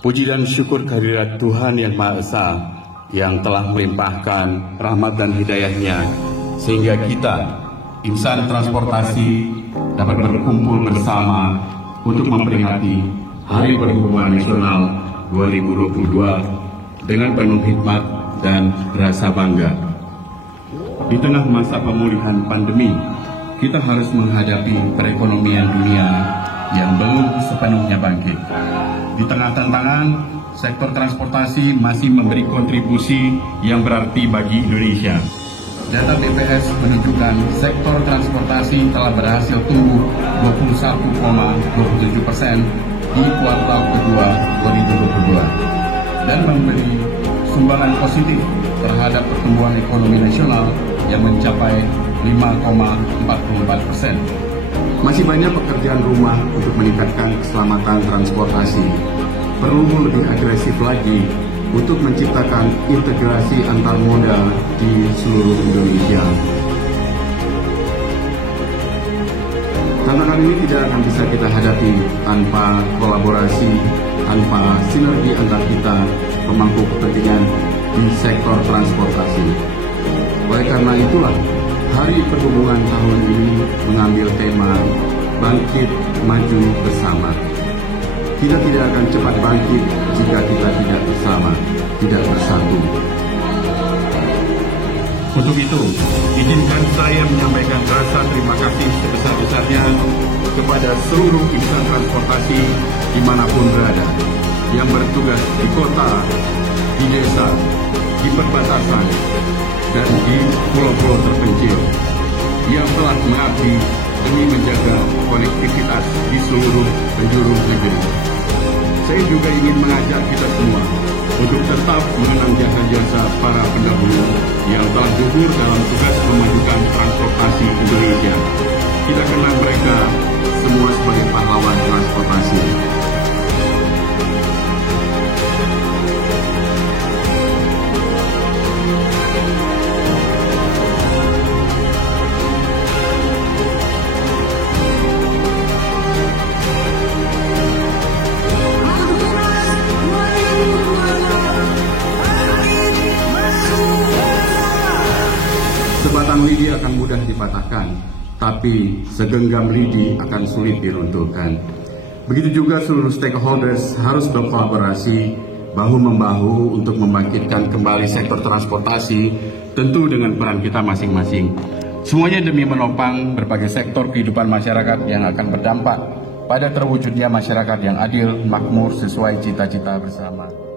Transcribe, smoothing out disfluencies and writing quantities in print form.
Puji dan syukur kehadirat Tuhan Yang Maha Esa yang telah melimpahkan rahmat dan hidayah-Nya sehingga kita, insan transportasi, dapat berkumpul bersama untuk memperingati Hari Perhubungan Nasional 2022 dengan penuh hikmat dan rasa bangga. Di tengah masa pemulihan pandemi, kita harus menghadapi perekonomian dunia yang belum sepenuhnya bangkit. Di tengah tantangan, sektor transportasi masih memberi kontribusi yang berarti bagi Indonesia. Data BPS menunjukkan sektor transportasi telah berhasil tumbuh 21,27% di kuartal kedua 2022 dan memberi sumbangan positif terhadap pertumbuhan ekonomi nasional yang mencapai 5,44%. Masih banyak pekerjaan rumah untuk meningkatkan keselamatan transportasi. Perlu lebih agresif lagi untuk menciptakan integrasi antar moda di seluruh Indonesia. Tantangan ini tidak akan bisa kita hadapi tanpa kolaborasi, tanpa sinergi antar kita pemangku kepentingan di sektor transportasi. Oleh karena itulah, Hari Perhubungan tahun ini mengambil tema Bangkit Maju Bersama. Kita tidak akan cepat bangkit jika kita tidak bersama, tidak bersatu. Untuk itu, izinkan saya menyampaikan rasa terima kasih sebesar-besarnya kepada seluruh insan transportasi dimanapun berada, yang bertugas di kota, di desa, di perbatasan, dan di pulau-pulau terpencil, yang telah mengabdi demi menjaga konektivitas di seluruh penjuru negeri. Saya juga ingin mengajak kita semua untuk tetap mengenang jasa-jasa para pendahulu yang telah gugur dalam tugas memajukan transportasi Indonesia. Kita kenal mereka semua sebagai pahlawan transportasi. Sebatang lidi akan mudah dipatahkan, tapi segenggam lidi akan sulit diruntuhkan. Begitu juga seluruh stakeholders harus berkolaborasi bahu-membahu untuk membangkitkan kembali sektor transportasi, tentu dengan peran kita masing-masing. Semuanya demi menopang berbagai sektor kehidupan masyarakat yang akan berdampak pada terwujudnya masyarakat yang adil, makmur, sesuai cita-cita bersama.